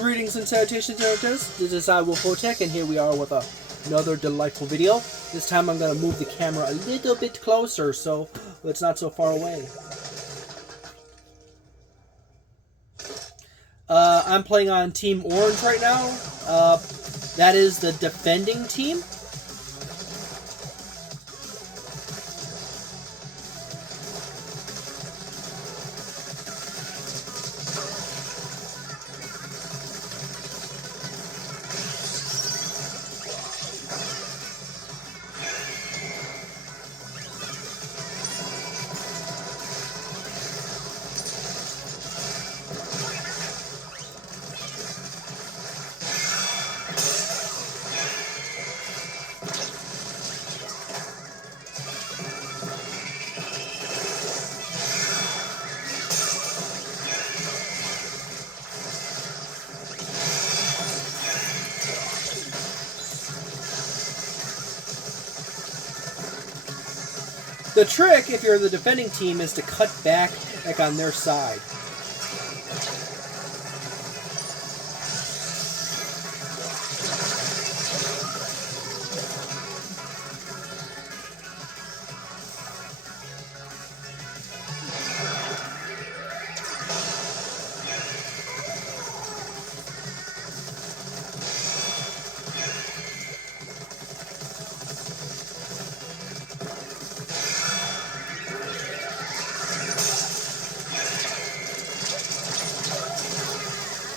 Greetings and salutations, This is Wolfphototech, and here we are with another delightful video. This time I'm going to move the camera a little bit closer so it's not so far away. I'm playing on Team Orange right now. That is the defending team. The trick, if you're the defending team, is to cut back like on their side.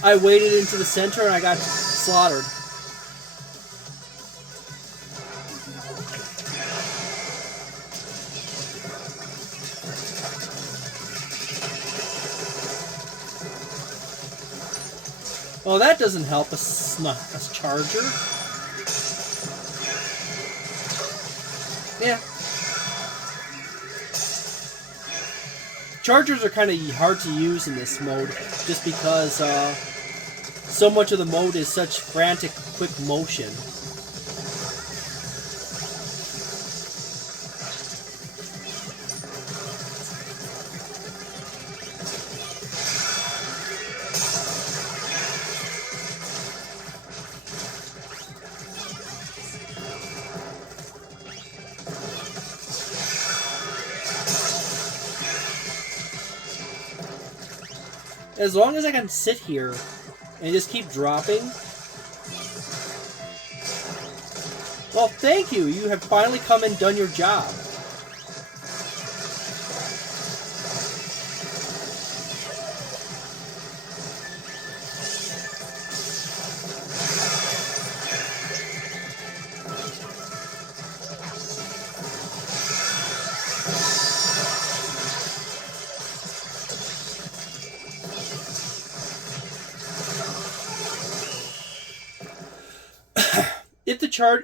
I waded into the center and I got slaughtered. Well, that doesn't help a charger. Yeah. Chargers are kind of hard to use in this mode just because so much of the mode is such frantic, quick motion. As long as I can sit here and just keep dropping. Well, thank you. You have finally come and done your job.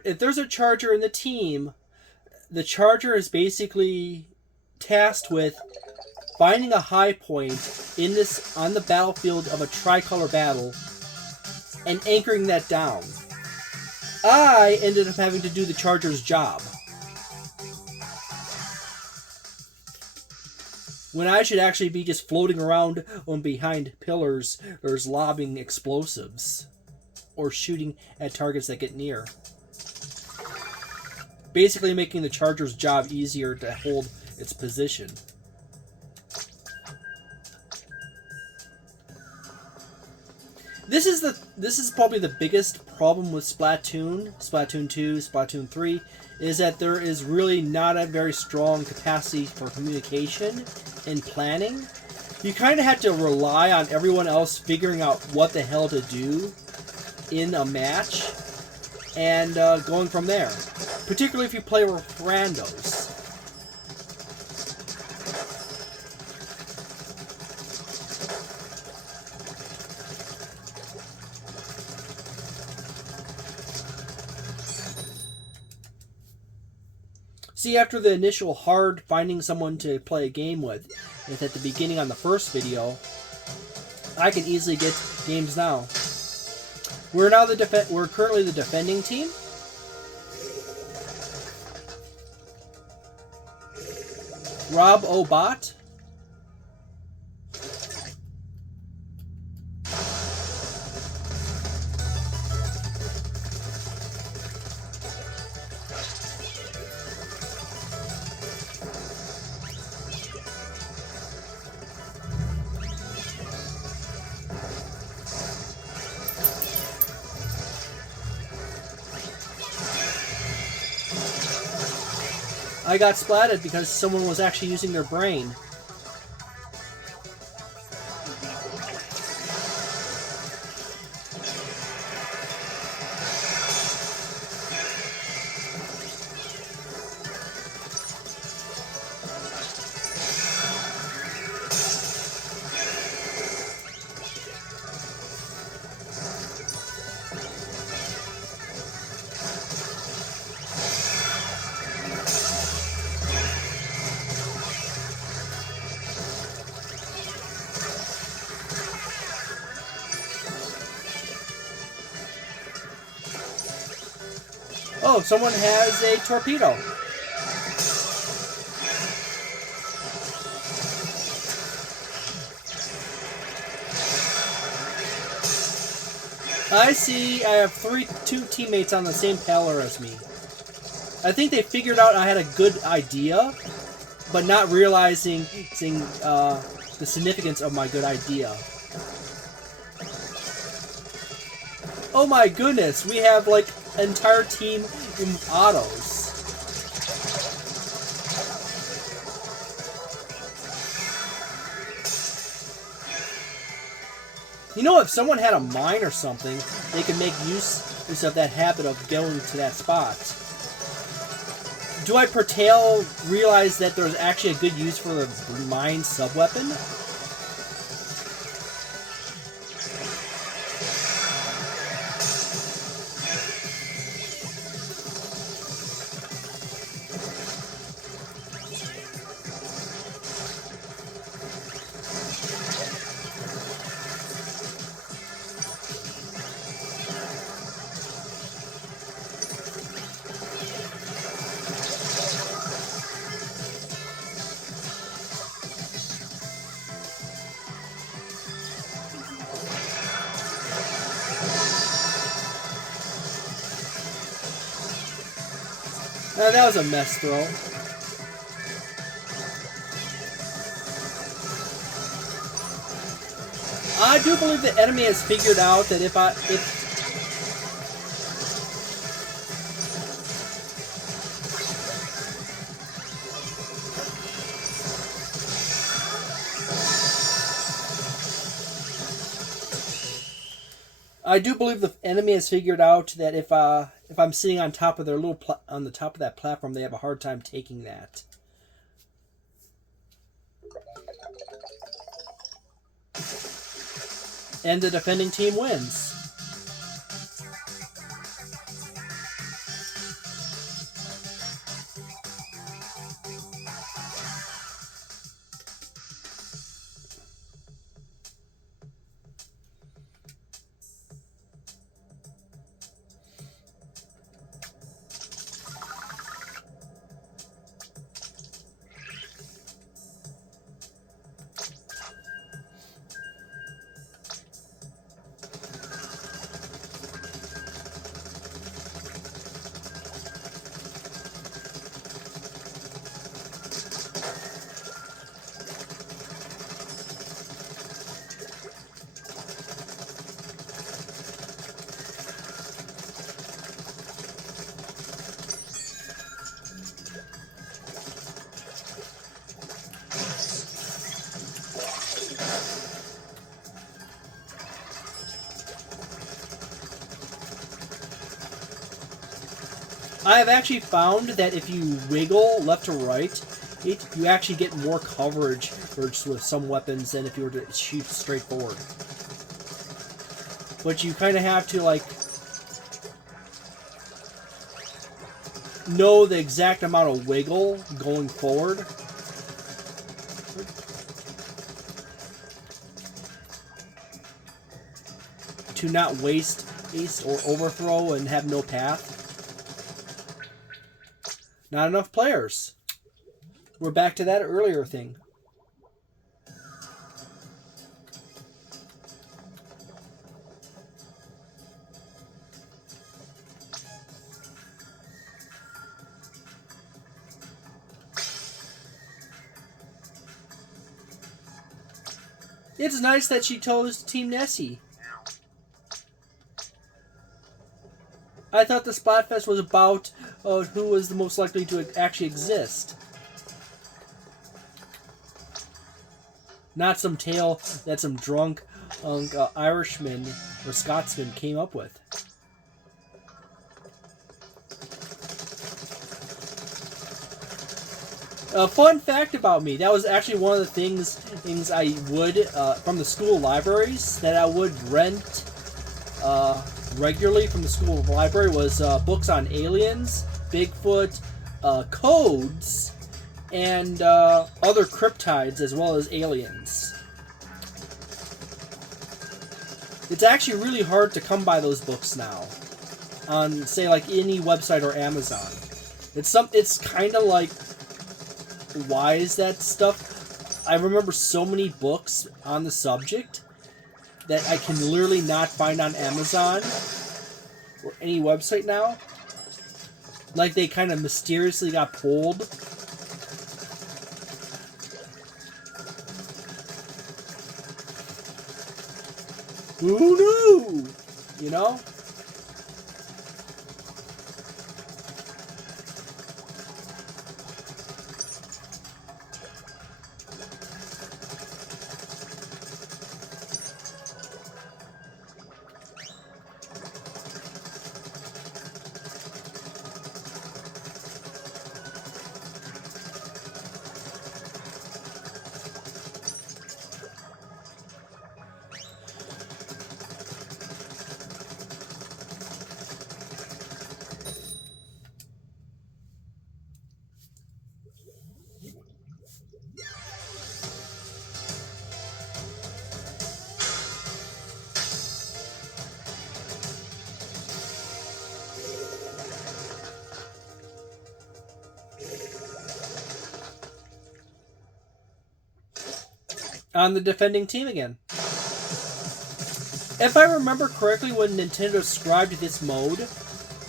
If there's a charger in the team, the charger is basically tasked with finding a high point on the battlefield of a tricolor battle and anchoring that down. I ended up having to do the charger's job, when I should actually be just floating around behind pillars or lobbing explosives or shooting at targets that get near. Basically making the charger's job easier to hold its position. This is probably the biggest problem with Splatoon 2, Splatoon 3, is that there is really not a very strong capacity for communication and planning. You kind of have to rely on everyone else figuring out what the hell to do in a match and going from there. Particularly if you play with randos. See, after the initial hard finding someone to play a game with, at the beginning on the first video, I can easily get games now. We're currently the defending team. Rob O'Bot. I got splatted because someone was actually using their brain. Oh, someone has a torpedo. I see. I have two teammates on the same color as me. I think they figured out I had a good idea, but not realizing the significance of my good idea. Oh my goodness, we have like an entire team in autos. You know, if someone had a mine or something, they could make use of that habit of going to that spot. Do I realize that there's actually a good use for the mine sub-weapon? That was a mess throw. I do believe the enemy has figured out that if I do believe the enemy has figured out that if I'm sitting on top of their on the top of that platform, they have a hard time taking that. And the defending team wins. I have actually found that if you wiggle left to right, you actually get more coverage with some weapons than if you were to shoot straight forward. But you kind of have to, like, know the exact amount of wiggle going forward. To not waste or overthrow and have no path. Not enough players. We're back to that earlier thing. It's nice that she chose Team Nessie. I thought the Splatfest was about who was the most likely to actually exist. Not some tale that some drunk Irishman or Scotsman came up with. A fun fact about me, that was actually one of the things I would, from the school libraries, that I would rent regularly from the school library was books on aliens, Bigfoot, codes, and other cryptids as well as aliens. It's actually really hard to come by those books now on, say, like any website or Amazon. It's kind of like, why is that stuff? I remember so many books on the subject that I can literally not find on Amazon or any website now. Like they kind of mysteriously got pulled. Who knew? You know? On the defending team again. If I remember correctly, when Nintendo described this mode,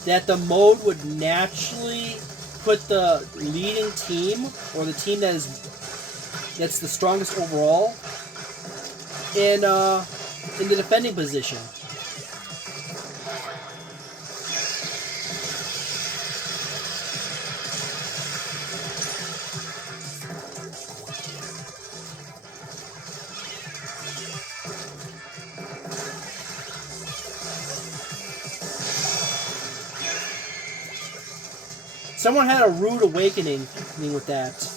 that the mode would naturally put the leading team, or the team that's the strongest overall, in the defending position. Someone had a rude awakening with that.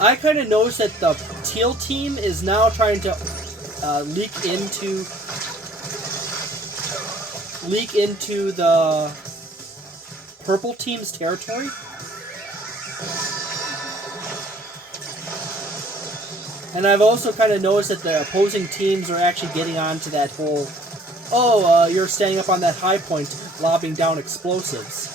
I kind of noticed that the teal team is now trying to leak into the purple team's territory. And I've also kind of noticed that the opposing teams are actually getting onto that whole, you're standing up on that high point, lobbing down explosives.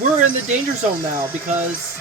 We're in the danger zone now because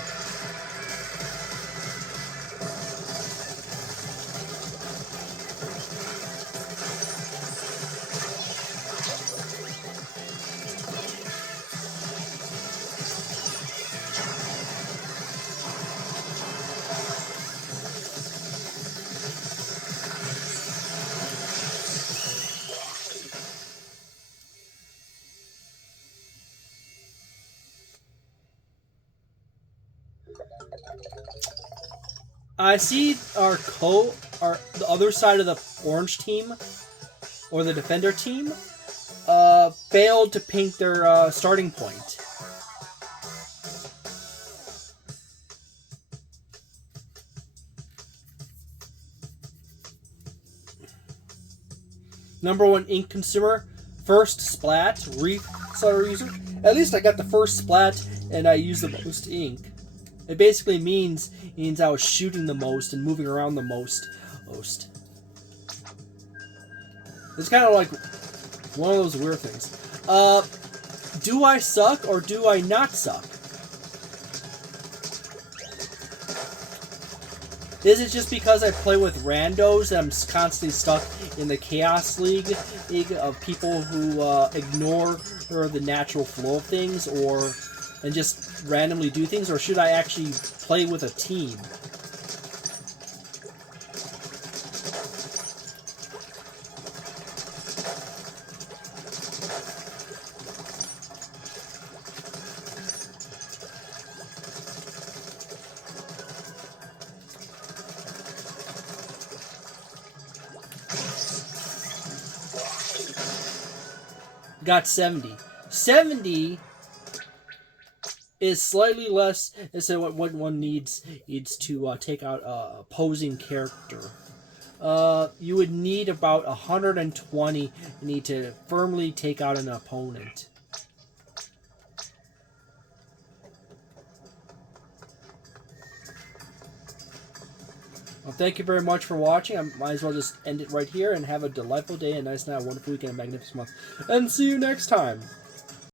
I see the other side of the orange team, or the defender team, failed to paint their starting point. Number 1 ink consumer, first Splat, reseller user. At least I got the first Splat and I used the most ink. It basically means I was shooting the most and moving around the most. It's kind of like one of those weird things. Do I suck or do I not suck? Is it just because I play with randos that I'm constantly stuck in the Chaos League of people who ignore the natural flow of things and just randomly do things, or should I actually play with a team? Got 70. 70 is slightly less than what one needs to take out a opposing character. You would need about 120. You need to firmly take out an opponent. Well, thank you very much for watching. I might as well just end it right here and have a delightful day, a nice night, a wonderful weekend, a magnificent month. And see you next time.